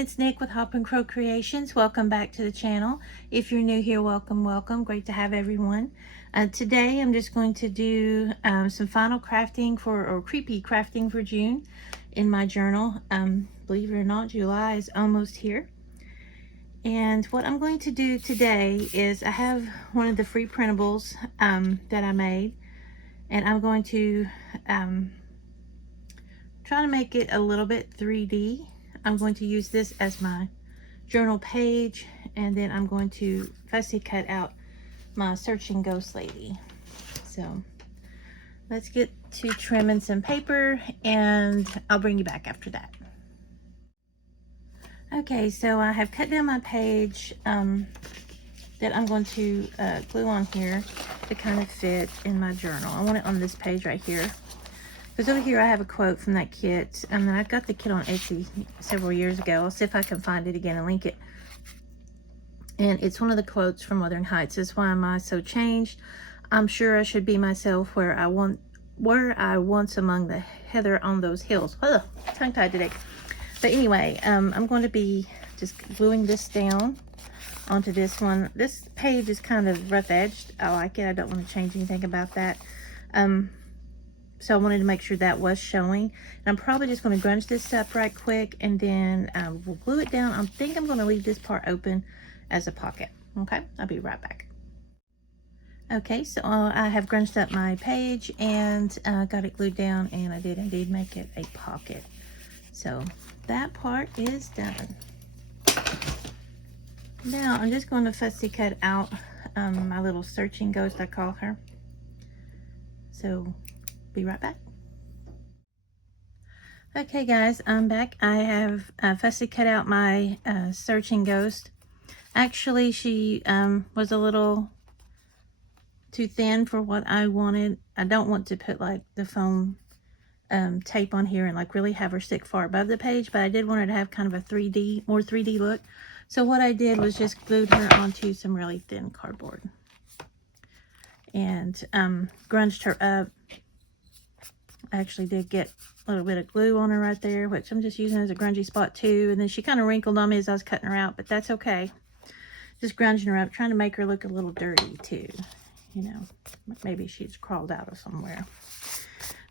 it's Nick with Hop and Crow Creations. Welcome back to the channel. If you're new here, welcome, welcome. Great to have everyone. Today I'm just going to do some final crafting or creepy crafting for June in my journal. Believe it or not, July is almost here. And what I'm going to do today is I have one of the free printables that I made, and I'm going to try to make it a little bit 3D. I'm going to use this as my journal page, and then I'm going to fussy cut out my Searching Ghost Lady. So let's get to trimming some paper, and I'll bring you back after that. Okay, so I have cut down my page that I'm going to glue on here to kind of fit in my journal. I want it on this page right here. Because over here I have a quote from that kit, and I got the kit on Etsy several years ago. I'll see if I can find it again and link it. And it's one of the quotes from Wuthering Heights. It's "Why am I so changed? I'm sure I should be myself where I once among the heather on those hills." Oh, tongue-tied today. But anyway, I'm going to be just gluing this down onto this one. This page is kind of rough-edged. I like it. I don't want to change anything about that. So I wanted to make sure that was showing. And I'm probably just going to grunge this up right quick, and then we'll glue it down. I think I'm going to leave this part open as a pocket. Okay, I'll be right back. Okay, so I have grunged up my page and got it glued down, and I did indeed make it a pocket. So that part is done. Now I'm just going to fussy cut out my little searching ghost, I call her. So be right back. Okay guys, I'm back. I have fussy cut out my Searching Ghost. Actually, she was a little too thin for what I wanted. I don't want to put like the foam tape on here and like really have her stick far above the page, but I did want her to have kind of a more 3D look. So what I did was just glued her onto some really thin cardboard and grunged her up. I actually did get a little bit of glue on her right there, which I'm just using as a grungy spot too. And then she kind of wrinkled on me as I was cutting her out, but that's okay. Just grunging her up, trying to make her look a little dirty too. You know, maybe she's crawled out of somewhere.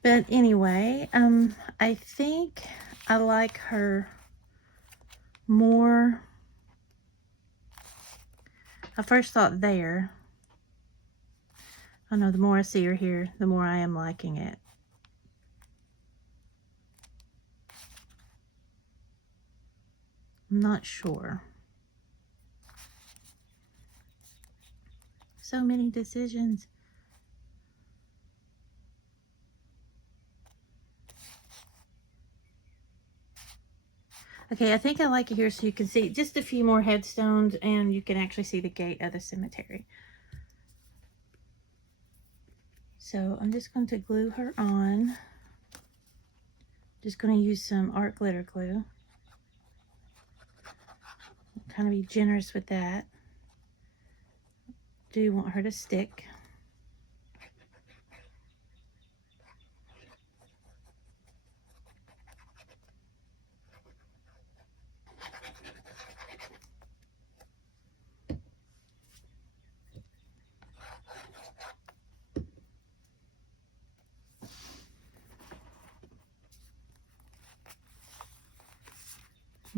But anyway, I think I like her more. I first thought there. I know the more I see her here, the more I am liking it. I'm not sure. So many decisions. Okay, I think I like it here so you can see just a few more headstones, and you can actually see the gate of the cemetery. So I'm just going to glue her on. Just going to use some art glitter glue. Kind of be generous with that. Do want her to stick.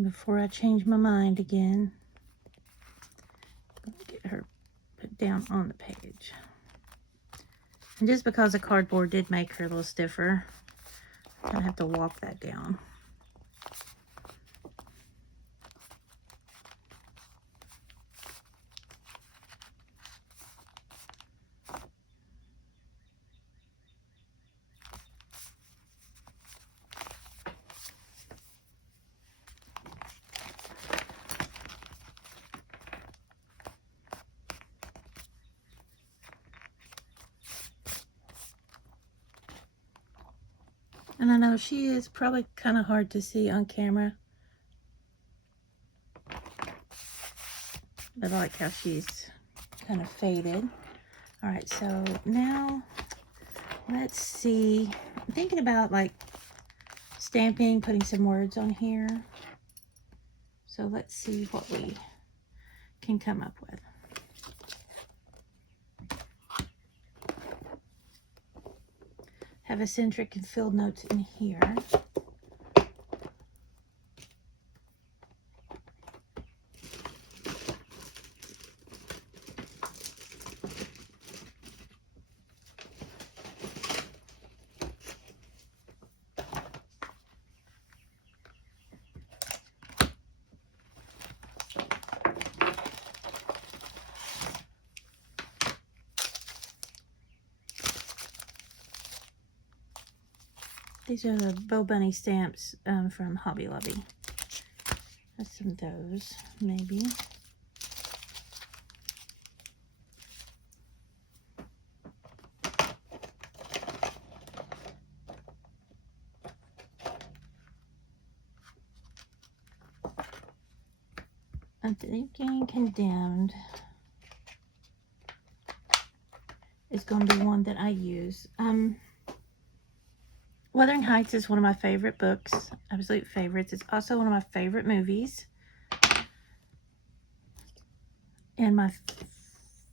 Before I change my mind again, get her put down on the page. And just because the cardboard did make her a little stiffer, I'm gonna have to walk that down. And I know she is probably kind of hard to see on camera, but I like how she's kind of faded. All right, so now let's see. I'm thinking about like stamping, putting some words on here. So let's see what we can come up with. Have eccentric and field notes in here. These are the Bo Bunny stamps from Hobby Lobby. That's some of those, maybe. I'm thinking Condemned is going to be one that I use. Wuthering Heights is one of my favorite books, absolute favorites. It's also one of my favorite movies. And my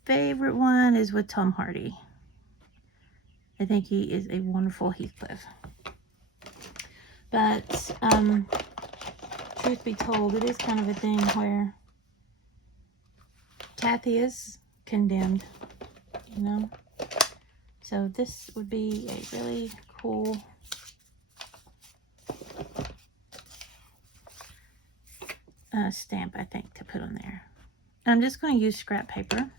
favorite one is with Tom Hardy. I think he is a wonderful Heathcliff. But, truth be told, it is kind of a thing where Kathy is condemned, you know? So this would be a really cool stamp, I think, to put on there. I'm just going to use scrap paper.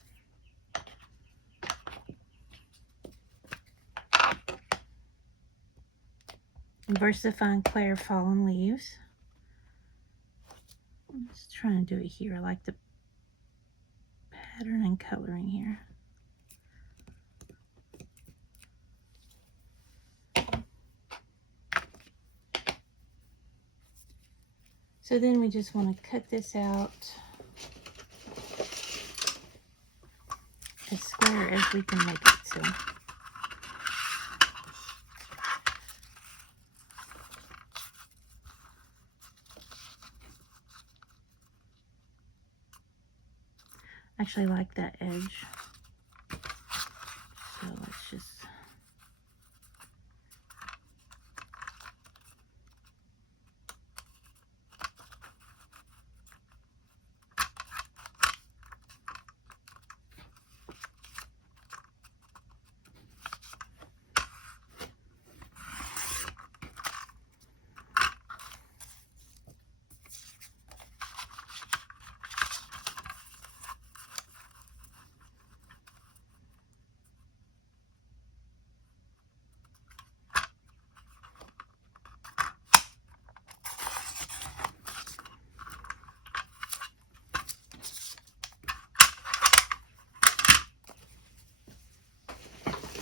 VersaFine Claire Fallen Leaves. I'm just trying to do it here. I like the pattern and coloring here. So then we just want to cut this out as square as we can make it. So I actually like that edge. So let's just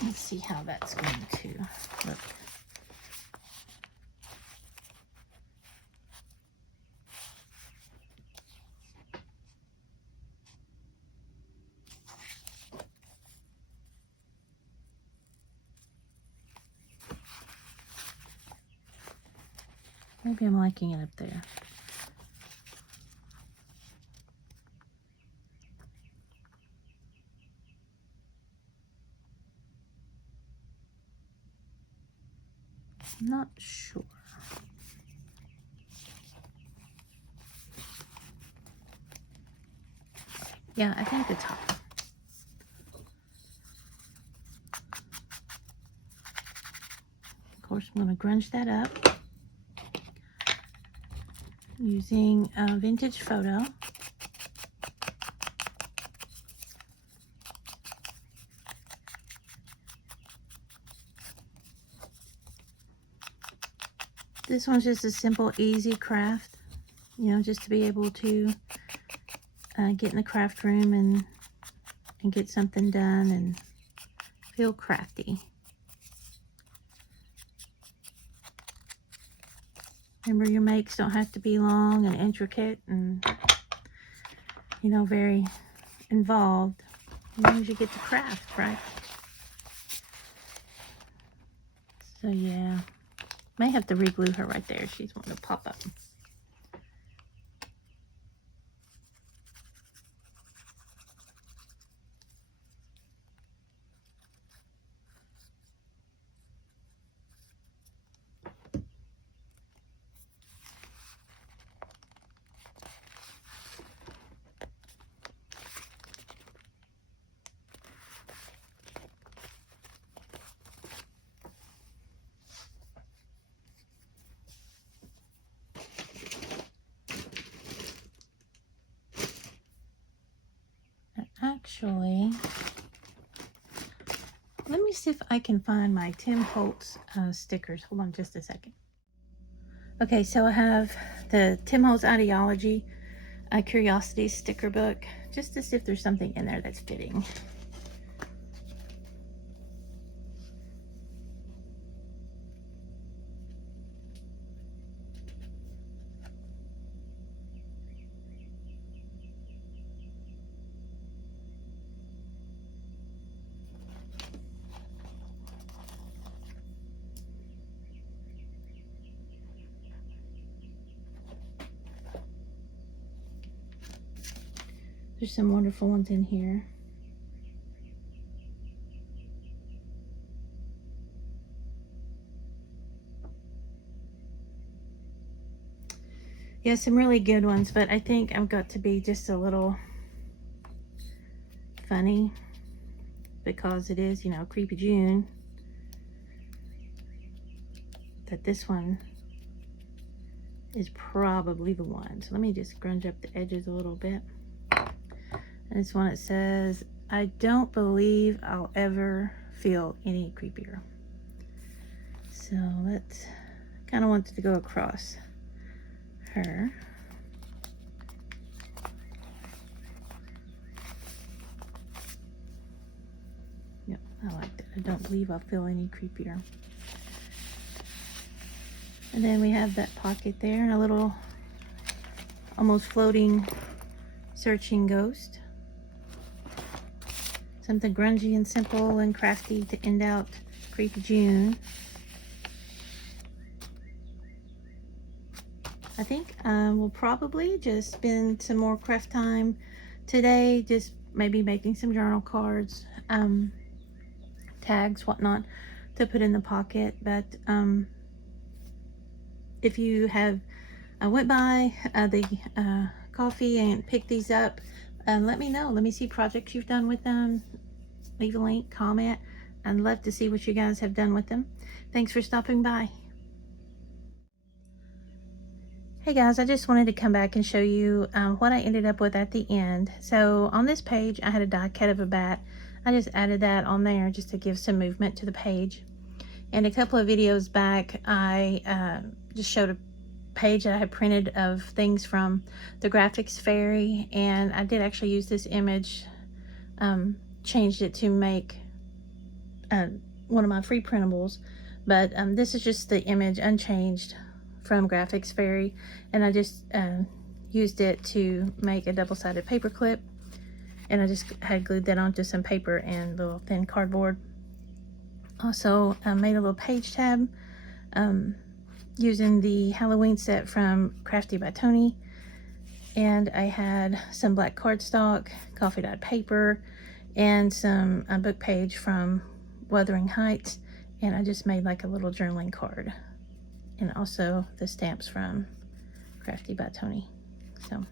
let's see how that's going to look. Maybe I'm liking it up there. I'm not sure. Yeah, I think the top. Of course, I'm going to grunge that up using a Vintage Photo. This one's just a simple, easy craft, you know, just to be able to get in the craft room and get something done and feel crafty. Remember, your makes don't have to be long and intricate and, you know, very involved. As long as you get to craft, right? So, yeah. May have to re-glue her right there. She's wanting to pop up. actually, let me see if I can find my Tim Holtz stickers. Hold on just a second. Okay, so I have the Tim Holtz Ideology Curiosity sticker book, just to see if there's something in there that's fitting. There's some wonderful ones in here. Yeah, some really good ones, but I think I've got to be just a little funny because it is, you know, Creepy June. That this one is probably the one. So let me just grunge up the edges a little bit. And this one, it says, I don't believe I'll ever feel any creepier. So let's kind of want it to go across her. Yep, I like that. I don't believe I'll feel any creepier. And then we have that pocket there and a little almost floating searching ghost. Something grungy and simple and crafty to end out Creepy June. I think we'll probably just spend some more craft time today, just maybe making some journal cards, tags, whatnot, to put in the pocket. But if you have went by the coffee and picked these up, let me know. Let me see projects you've done with them. Leave a link, comment. I'd love to see what you guys have done with them. Thanks for stopping by. Hey guys, I just wanted to come back and show you what I ended up with at the end. So on this page, I had a die cut of a bat. I just added that on there just to give some movement to the page. And a couple of videos back, I just showed a page that I had printed of things from the Graphics Fairy, and I did actually use this image, changed it to make one of my free printables, but this is just the image unchanged from Graphics Fairy, and I just used it to make a double-sided paper clip, and I just had glued that onto some paper and little thin cardboard. Also made a little page tab using the Halloween set from Crafty by Tony, and I had some black cardstock, coffee dyed paper, and some book page from Wuthering Heights, and I just made like a little journaling card, and also the stamps from Crafty by Tony. So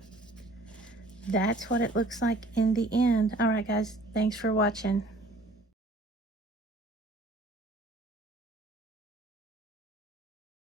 that's what it looks like in the end. All right guys, thanks for watching.